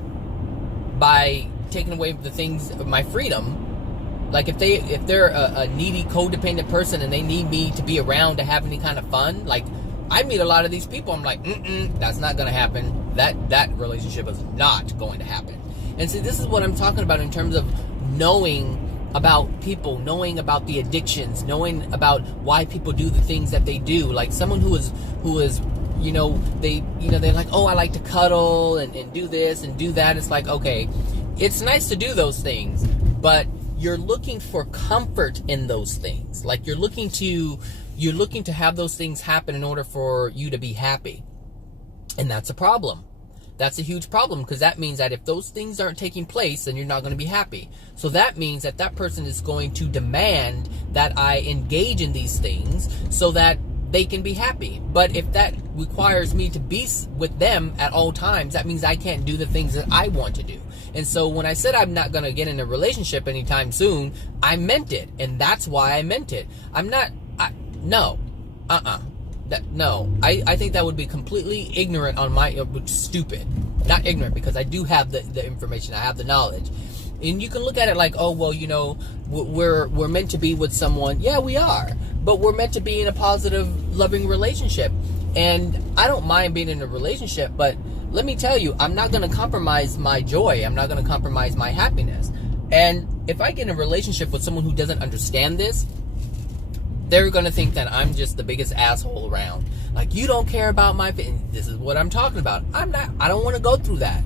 by taking away the things of my freedom, like if they're a needy, codependent person and they need me to be around to have any kind of fun, like I meet a lot of these people, I'm like, that's not going to happen. That relationship is not going to happen. And see, this is what I'm talking about in terms of knowing about people, knowing about the addictions, knowing about why people do the things that they do. Like someone who is they're like, oh, I like to cuddle and do this and do that. It's like, okay, it's nice to do those things, but you're looking for comfort in those things. Like you're looking to have those things happen in order for you to be happy. And that's a problem. That's a huge problem, because that means that if those things aren't taking place, then you're not going to be happy. So that means that that person is going to demand that I engage in these things so that they can be happy. But if that requires me to be with them at all times, that means I can't do the things that I want to do. And so when I said I'm not going to get in a relationship anytime soon, I meant it. And that's why I meant it. No, I think that would be completely ignorant on my, stupid. Not ignorant, because I do have the information, I have the knowledge. And you can look at it like, oh, well, we're meant to be with someone. Yeah, we are. But we're meant to be in a positive, loving relationship. And I don't mind being in a relationship, but let me tell you, I'm not going to compromise my joy. I'm not going to compromise my happiness. And if I get in a relationship with someone who doesn't understand this, they're going to think that I'm just the biggest asshole around. Like, you don't care about my feelings. This is what I'm talking about. I don't want to go through that.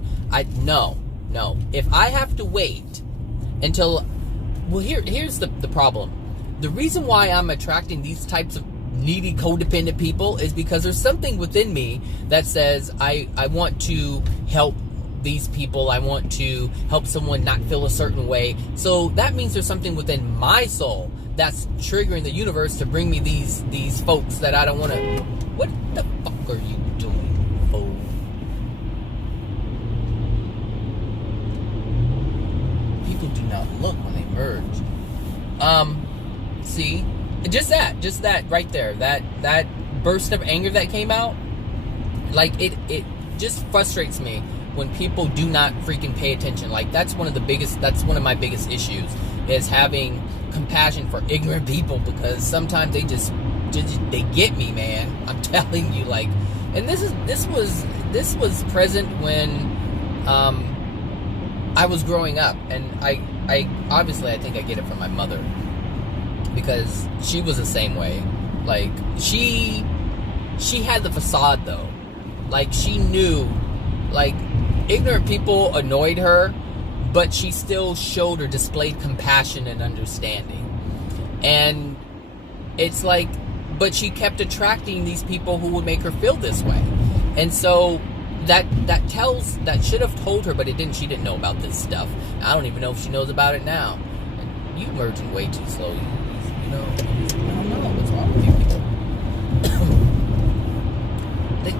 No. If I have to wait until, well, here's the problem. The reason why I'm attracting these types of needy, codependent people is because there's something within me that says I want to help these people. I want to help someone not feel a certain way. So that means there's something within my soul that's triggering the universe to bring me these folks that I don't want to. What the fuck are you doing, fool? People do not look when they merge. See, just that right there, that burst of anger that came out, like it just frustrates me when people do not freaking pay attention. Like that's one of my biggest issues, is having compassion for ignorant people, because sometimes they get me, man. I'm telling you, like, and this was present when I was growing up, and I obviously I think I get it from my mother, because she was the same way. Like she had the facade though. Like she knew, like, ignorant people annoyed her, but she still showed or displayed compassion and understanding. And it's like, but she kept attracting these people who would make her feel this way. And so that should have told her, but it didn't. She didn't know about this stuff. I don't even know if she knows about it now. And you merging way too slowly. I don't know what's wrong with you people.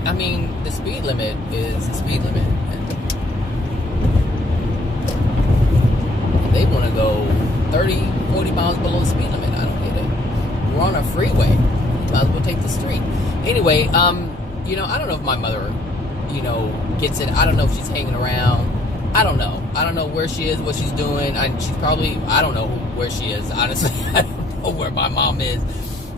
I mean, the speed limit is the speed limit. They want to go 30, 40 miles below the speed limit. I don't get it. We're on a freeway. You might as well take the street. Anyway, I don't know if my mother, gets it. I don't know if she's hanging around. I don't know. I don't know where she is, what she's doing. She's probably, I don't know where she is, honestly. I don't know where my mom is.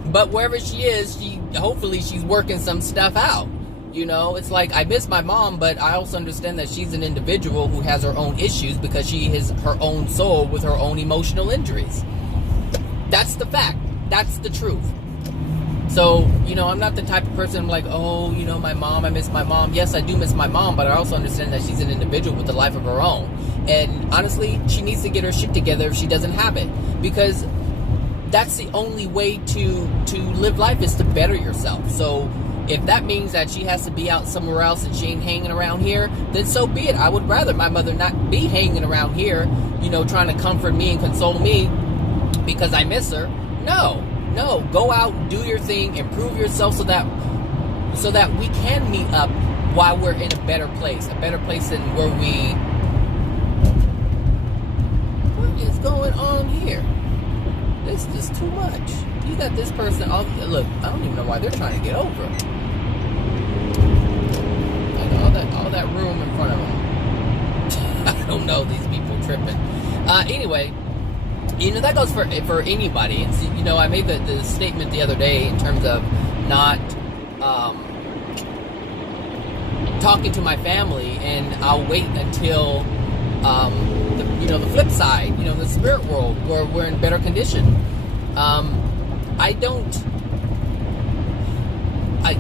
But wherever she is, hopefully she's working some stuff out. It's like, I miss my mom, but I also understand that she's an individual who has her own issues, because she is her own soul with her own emotional injuries. That's the fact. That's the truth. So, I'm not the type of person I'm like, oh, my mom, I miss my mom. Yes, I do miss my mom, but I also understand that she's an individual with a life of her own. And honestly, she needs to get her shit together if she doesn't have it. Because that's the only way to live life, is to better yourself. So if that means that she has to be out somewhere else and she ain't hanging around here, then so be it. I would rather my mother not be hanging around here, trying to comfort me and console me because I miss her. No, go out, do your thing, improve yourself so that we can meet up while we're in a better place than where we. What is going on here? This is too much. You got this person. Look, I don't even know why they're trying to get over. Like all that room in front of them. I don't know. These people tripping. Anyway, that goes for anybody. And see, I made the statement the other day in terms of not talking to my family, and I'll wait until the flip side, the spirit world, where we're in better condition.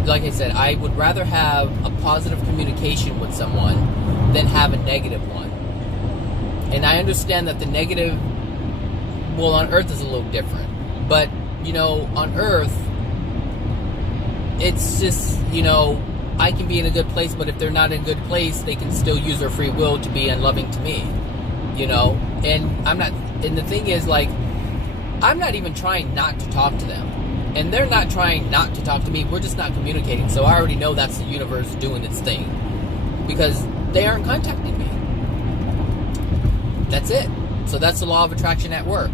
Like I said, I would rather have a positive communication with someone than have a negative one. And I understand that the negative well, on Earth is a little different. But, on Earth, it's just, I can be in a good place, but if they're not in a good place, they can still use their free will to be unloving to me, and I'm not, and the thing is, like, I'm not even trying not to talk to them, and they're not trying not to talk to me. We're just not communicating. So I already know that's the universe doing its thing, because they aren't contacting me. That's it. So that's the law of attraction at work.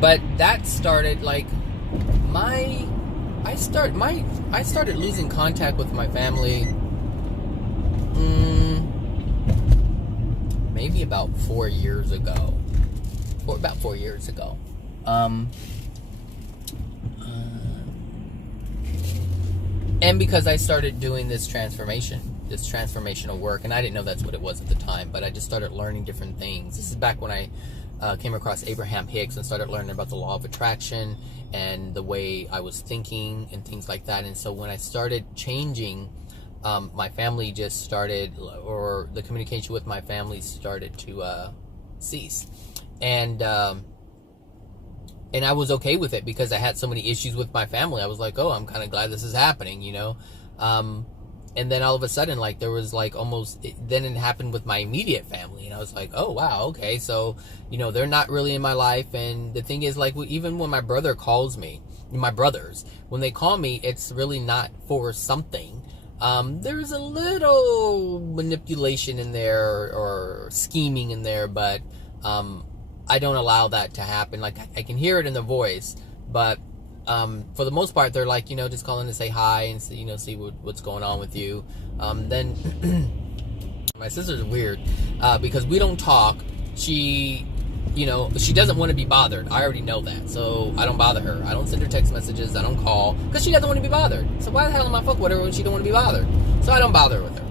But that started, like, I started losing contact with my family maybe about 4 years ago. About 4 years ago. And because I started doing this transformational work, and I didn't know that's what it was at the time, but I just started learning different things. This is back when I came across Abraham Hicks and started learning about the law of attraction and the way I was thinking and things like that. And so when I started changing, my family just started, or the communication with my family started to cease. And I was okay with it because I had so many issues with my family. I was like, oh, I'm kind of glad this is happening, and then all of a sudden, like, there was like then it happened with my immediate family, and I was like, oh wow, okay, so they're not really in my life. And the thing is, like, even when my brother calls me, my brothers, when they call me, it's really not for something. There's a little manipulation in there or scheming in there, but I don't allow that to happen. Like, I can hear it in the voice, but for the most part, they're like, just calling to say hi and see what's going on with you. Then my sister's weird because we don't talk. She doesn't want to be bothered. I already know that, so I don't bother her. I don't send her text messages. I don't call because she doesn't want to be bothered. So why the hell am I fuck with her when she don't want to be bothered? So I don't bother with her.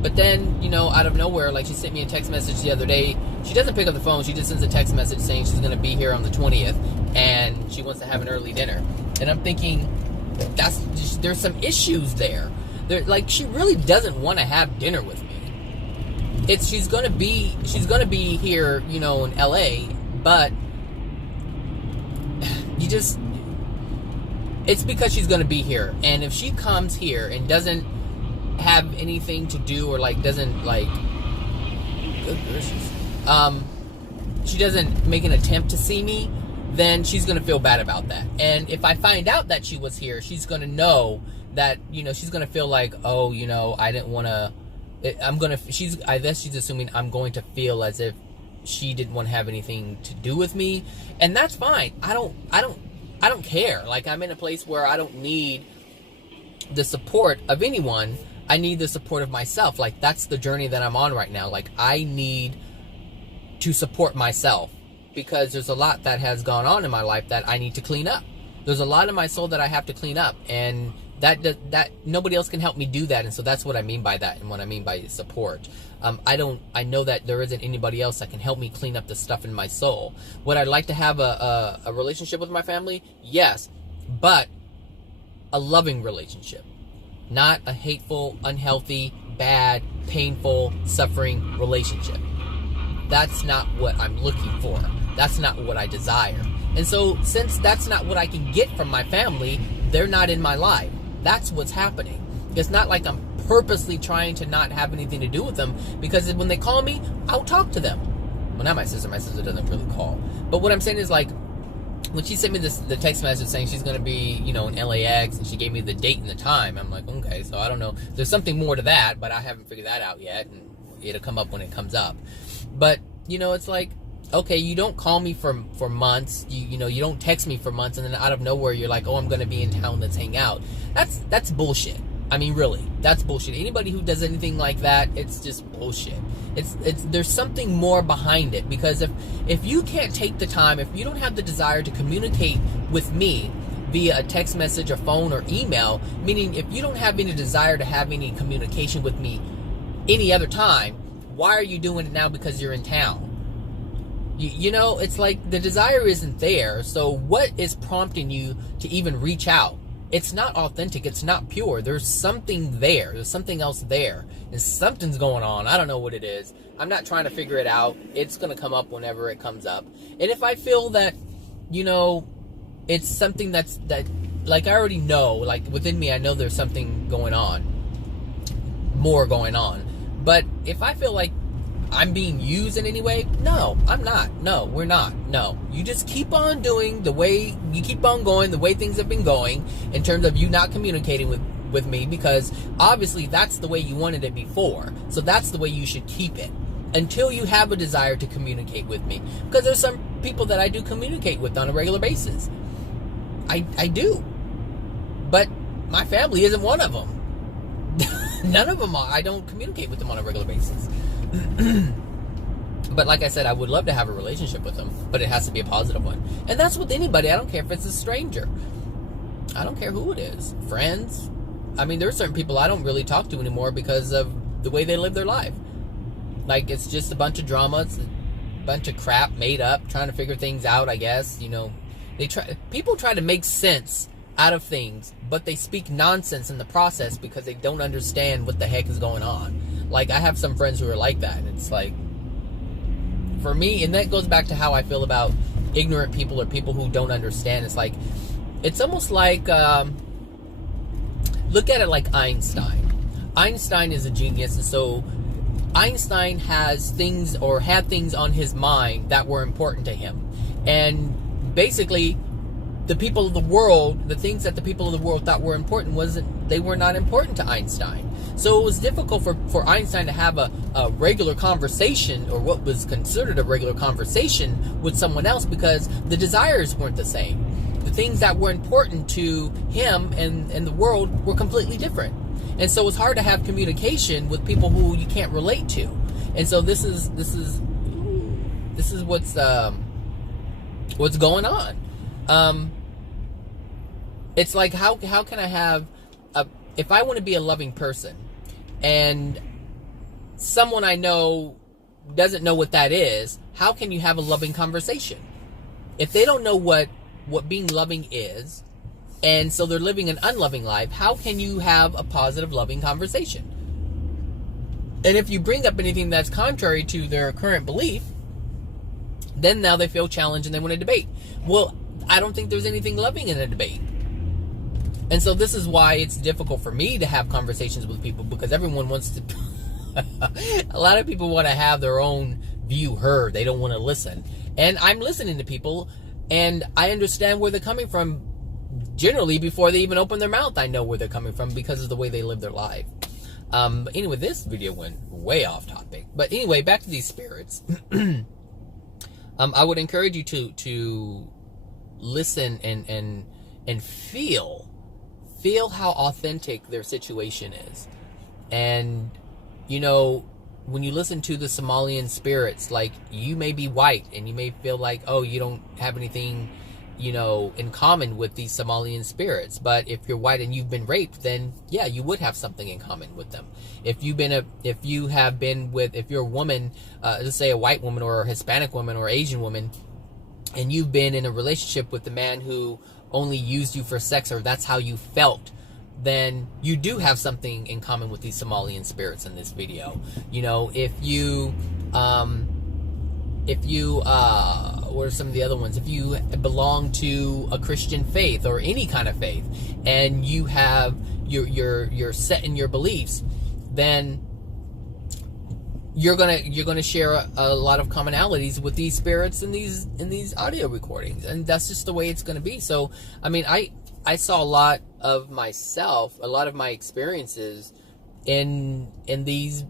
But then, out of nowhere, like, she sent me a text message the other day. She doesn't pick up the phone. She just sends a text message saying she's going to be here on the 20th and she wants to have an early dinner. And I'm thinking, there's some issues there. Like, she really doesn't want to have dinner with me. She's going to be here, in LA, but it's because she's going to be here. And if she comes here and doesn't have anything to do, or like doesn't, like, good gracious, she doesn't make an attempt to see me, then she's gonna feel bad about that. And if I find out that she was here, she's gonna know that, she's gonna feel like, oh, I didn't want to, I guess she's assuming I'm going to feel as if she didn't want to have anything to do with me. And that's fine. I don't care. Like, I'm in a place where I don't need the support of anyone. I need the support of myself. Like, that's the journey that I'm on right now. Like, I need to support myself because there's a lot that has gone on in my life that I need to clean up. There's a lot in my soul that I have to clean up, and that nobody else can help me do that. And so that's what I mean by that, and what I mean by support. I know that there isn't anybody else that can help me clean up the stuff in my soul. Would I like to have a relationship with my family? Yes, but a loving relationship. Not a hateful, unhealthy, bad, painful, suffering relationship. That's not what I'm looking for. That's not what I desire. And so, since that's not what I can get from my family, they're not in my life. That's what's happening. It's not like I'm purposely trying to not have anything to do with them, because when they call me, I'll talk to them. Well, not my sister. My sister doesn't really call. But what I'm saying is, like, when she sent me the text message saying she's going to be, in LAX, and she gave me the date and the time, I'm like, okay, so I don't know. There's something more to that, but I haven't figured that out yet, and it'll come up when it comes up. But, it's like, okay, you don't call me for months, you don't text me for months, and then out of nowhere, you're like, oh, I'm going to be in town, let's hang out. That's bullshit. I mean, really, that's bullshit. Anybody who does anything like that, it's just bullshit. There's something more behind it, because if you can't take the time, if you don't have the desire to communicate with me via a text message or phone or email, meaning if you don't have any desire to have any communication with me any other time, why are you doing it now because you're in town? It's like the desire isn't there, so what is prompting you to even reach out? it's not authentic. It's not pure. There's something there. There's something else there. And something's going on. I don't know what it is. I'm not trying to figure it out. It's going to come up whenever it comes up. And if I feel that, you know, it's something that, like, I already know, like, within me, I know there's something going on. More going on. But if I feel like I'm being used in any way, no, I'm not. No, we're not. No. You just keep on doing the way, you keep on going the way things have been going in terms of you not communicating with me, because obviously that's the way you wanted it before. So that's the way you should keep it until you have a desire to communicate with me. Because there's some people that I do communicate with on a regular basis. I do. But my family isn't one of them. None of them are. I don't communicate with them on a regular basis. But like I said, I would love to have a relationship with them, but it has to be a positive one. And that's with anybody. I don't care if it's a stranger. I don't care who it is. Friends. I mean, there are certain people I don't really talk to anymore because of the way they live their life. Like, it's just a bunch of drama. It's a bunch of crap made up, trying to figure things out, I guess. You know, people try to make sense out of things, but they speak nonsense in the process because they don't understand what the heck is going on. Like, I have some friends who are like that, and it's like, for me, and that goes back to how I feel about ignorant people or people who don't understand. It's like, it's almost like, look at it like Einstein. Einstein is a genius, and so Einstein has things, or had things on his mind that were important to him. And basically, the people of the world, the things that the people of the world thought were important, they were not important to Einstein. So it was difficult for Einstein to have a regular conversation, or what was considered a regular conversation, with someone else, because the desires weren't the same. The things that were important to him and the world were completely different. And so it's hard to have communication with people who you can't relate to. And so this is what's going on. It's like, how can I have if I want to be a loving person and someone I know doesn't know what that is, how can you have a loving conversation? If they don't know what being loving is, and so they're living an unloving life, how can you have a positive, loving conversation? And if you bring up anything that's contrary to their current belief, then now they feel challenged and they want to debate. Well, I don't think there's anything loving in a debate. And so this is why it's difficult for me to have conversations with people, because everyone wants to a lot of people want to have their own view heard. They don't want to listen. And I'm listening to people, and I understand where they're coming from. Generally, before they even open their mouth, I know where they're coming from because of the way they live their life. But anyway, this video went way off topic. But anyway, back to these spirits. I would encourage you to listen and feel how authentic their situation is. And, you know, when you listen to the Somalian spirits, like, you may be white and you may feel like, oh, you don't have anything, you know, in common with these Somalian spirits. But if you're white and you've been raped, then yeah, you would have something in common with them. If you're a woman, let's say a white woman or a Hispanic woman or Asian woman, and you've been in a relationship with a man who only used you for sex, or that's how you felt, then you do have something in common with these Somalian spirits in this video. You know, if you what are some of the other ones? If you belong to a Christian faith or any kind of faith, and you have you're set in your beliefs, then you're gonna share a lot of commonalities with these spirits in these audio recordings, and that's just the way it's gonna be. So, I mean, I saw a lot of myself, a lot of my experiences in these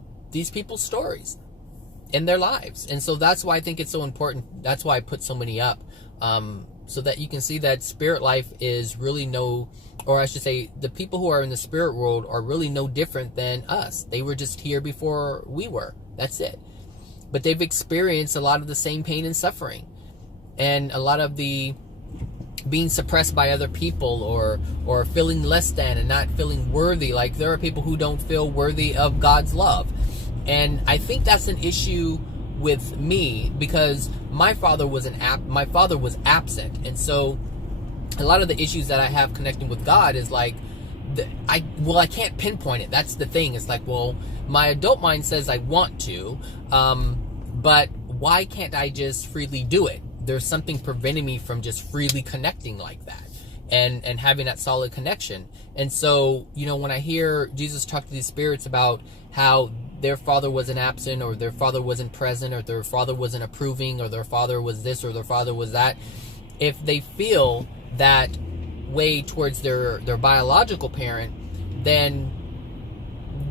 people's stories, in their lives. And so that's why I think it's so important. That's why I put so many up, so that you can see that spirit life is really or I should say, the people who are in the spirit world are really no different than us. They were just here before we were. That's it. But they've experienced a lot of the same pain and suffering, and a lot of the being suppressed by other people, or feeling less than and not feeling worthy. Like, there are people who don't feel worthy of God's love. And I think that's an issue with me, because my father was absent, and so a lot of the issues that I have connecting with God is like, I can't pinpoint it. That's the thing. It's like, well, my adult mind says I want to, but why can't I just freely do it? There's something preventing me from just freely connecting like that and having that solid connection. And so, you know, when I hear Jesus talk to these spirits about how their father wasn't absent, or their father wasn't present, or their father wasn't approving, or their father was this, or their father was that, if they feel that way towards their biological parent, then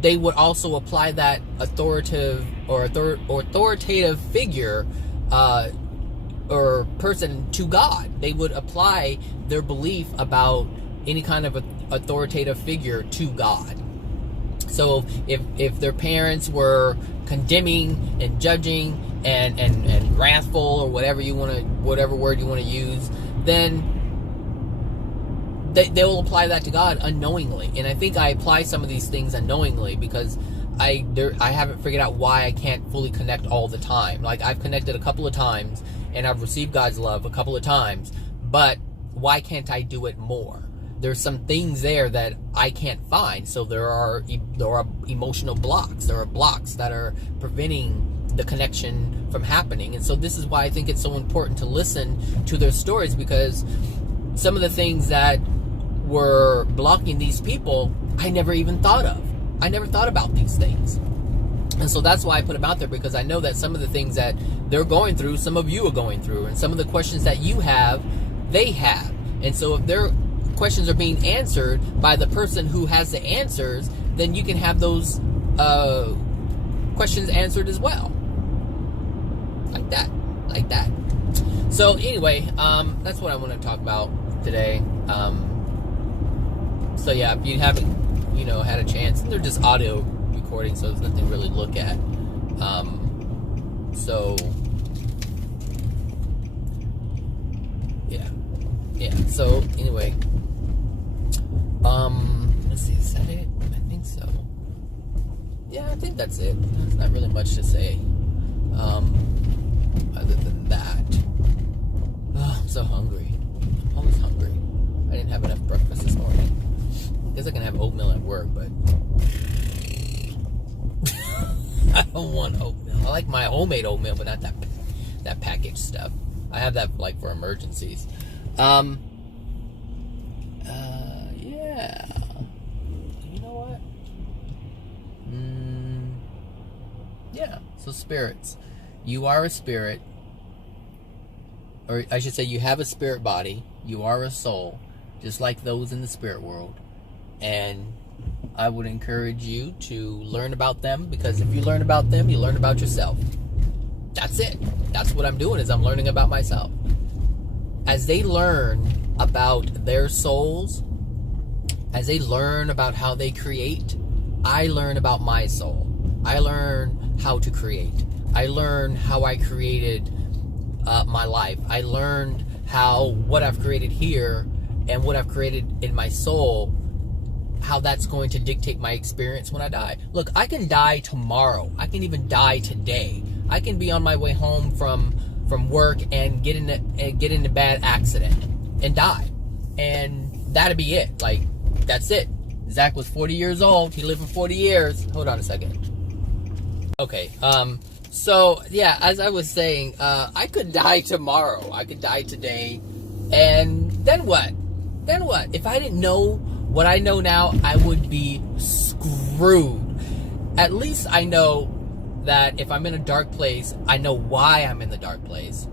they would also apply that authoritative figure or person to God. They would apply their belief about any kind of authoritative figure to God. So if their parents were condemning and judging and wrathful, or whatever word you want to use, then they will apply that to God unknowingly. And I think I apply some of these things unknowingly because I haven't figured out why I can't fully connect all the time. Like, I've connected a couple of times and I've received God's love a couple of times, but why can't I do it more? There's some things there that I can't find. So there are emotional blocks. There are blocks that are preventing the connection from happening. And so this is why I think it's so important to listen to their stories, because some of the things that were blocking these people, I never even thought of. I never thought about these things. And so that's why I put them out there, because I know that some of the things that they're going through, some of you are going through, and some of the questions that you have, they have. And so if their questions are being answered by the person who has the answers, then you can have those questions answered as well. Like that. So anyway, that's what I want to talk about today. So yeah, if you haven't, had a chance, and they're just audio recordings, so there's nothing really to look at. So yeah. So anyway, let's see, is that it? I think so. Yeah, I think that's it. There's not really much to say. Other than that, I'm so hungry. I'm always hungry. I didn't have enough breakfast this morning. I guess I can have oatmeal at work, but I don't want oatmeal. I like my homemade oatmeal, but not that packaged stuff. I have that like for emergencies. Yeah. You know what? Yeah. So spirits. You are a spirit. Or I should say you have a spirit body. You are a soul, just like those in the spirit world. And I would encourage you to learn about them, because if you learn about them, you learn about yourself. That's it. That's what I'm doing, is I'm learning about myself. As they learn about their souls, as they learn about how they create, I learn about my soul. I learn how to create. I learn how I created my life. I learned how what I've created here and what I've created in my soul, how that's going to dictate my experience when I die. Look, I can die tomorrow. I can even die today. I can be on my way home from work and get in a bad accident and die, and that'd be it. Like, that's it. Zach was 40 years old. He lived for 40 years. Hold on a second. Okay. So yeah, as I was saying, I could die tomorrow. I could die today, and then what? Then what? If I didn't know what I know now, I would be screwed. At least I know that if I'm in a dark place, I know why I'm in the dark place.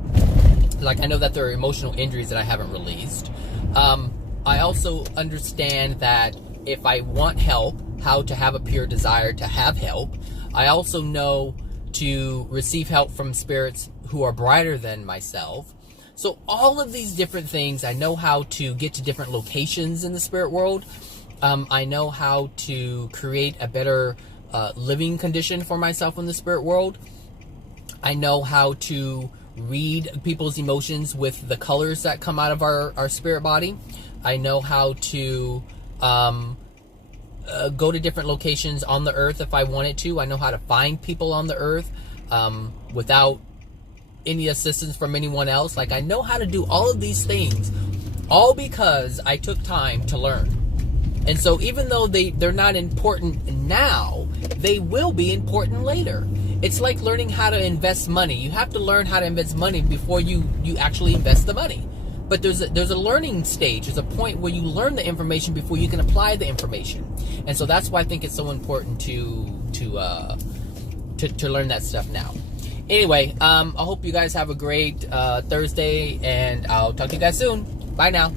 Like, I know that there are emotional injuries that I haven't released. I also understand that if I want help, how to have a pure desire to have help. I also know to receive help from spirits who are brighter than myself. So all of these different things, I know how to get to different locations in the spirit world. I know how to create a better living condition for myself in the spirit world. I know how to read people's emotions with the colors that come out of our spirit body. I know how to go to different locations on the earth if I wanted to. I know how to find people on the earth without any assistance from anyone else. Like, I know how to do all of these things all because I took time to learn. And so even though they're not important now, they will be important later. It's like learning how to invest money. You have to learn how to invest money before you actually invest the money. But there's a learning stage. There's a point where you learn the information before you can apply the information. And so that's why I think it's so important to learn that stuff now. Anyway, I hope you guys have a great Thursday, and I'll talk to you guys soon. Bye now.